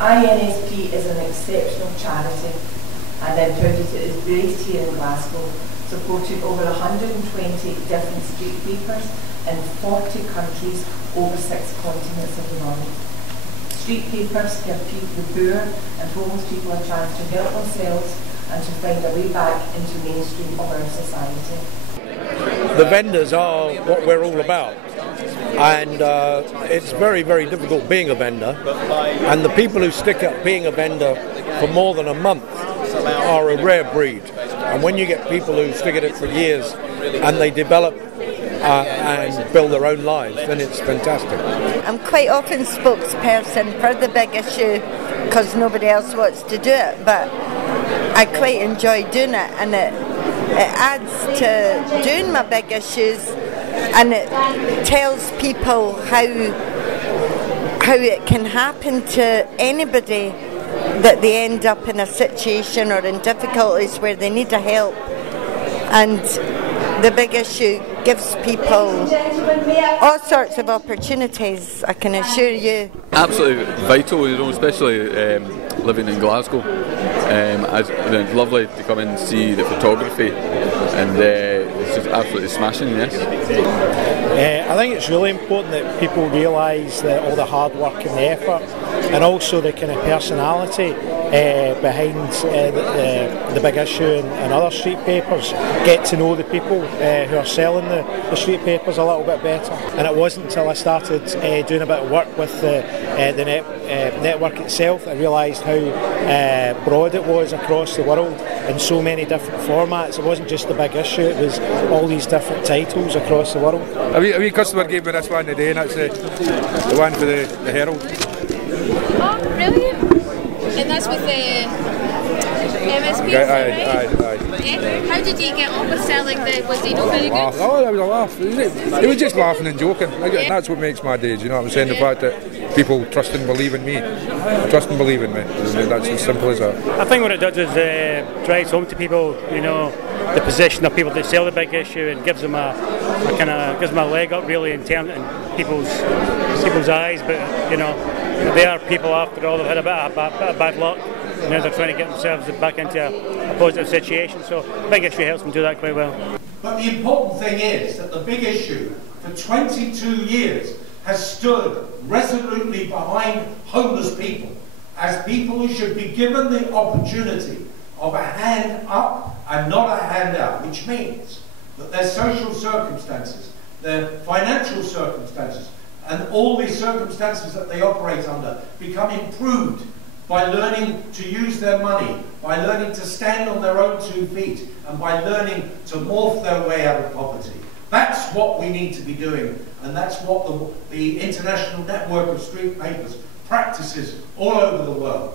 INSP is an exceptional charity, and I'm proud that it is based here in Glasgow, supporting over 120 different street papers in 40 countries over 6 continents of the world. Street papers give people, the poor and homeless people, a chance to help themselves and to find a way back into mainstream of our society. The vendors are what we're all about, and it's very, very difficult being a vendor, and the people who stick at being a vendor for more than a month are a rare breed. And when you get people who stick at it for years and they develop and build their own lives, then it's fantastic. I'm quite often spokesperson for the big issue because nobody else wants to do it, but I quite enjoy doing it, and it adds to doing my big issues, and it tells people how it can happen to anybody that they end up in a situation or in difficulties where they need a help. And the big issue gives people all sorts of opportunities, I can assure you. Absolutely vital, you know, especially living in Glasgow. It's lovely to come and see the photography, and it's just absolutely smashing, yes. I think it's really important that people realise that all the hard work and the effort, and also the kind of personality behind the big issue and other street papers. Get to know the people who are selling the street papers a little bit better. And it wasn't until I started doing a bit of work with the network itself I realised how broad it was across the world in so many different formats. It wasn't just the big issue, it was all these different titles across the world. A wee customer gave me this one today, and that's the one for the Herald. Oh, brilliant! And that's with the MSP? Aye. Yeah. How did he get on with selling was he not very good? Oh, that was a laugh. He was just laughing and joking. That's what makes my days, you know what I'm saying? The fact that people trust and believe in me. Trust and believe in me. That's as simple as that. I think what it does is drives home to people, you know, the position of people that sell the big issue, and gives them a leg up really in people's eyes. But you know, they are people after all. They've had a bit of bad luck. Now they're trying to get themselves back into a positive situation. So big issue helps them do that quite well. But the important thing is that the big issue for 22 years has stood resolutely behind homeless people as people who should be given the opportunity of a hand up and not a hand out, which means that their social circumstances, their financial circumstances, and all the circumstances that they operate under become improved by learning to use their money, by learning to stand on their own 2 feet, and by learning to morph their way out of poverty. That's what we need to be doing, and that's what the International Network of Street Papers practices all over the world.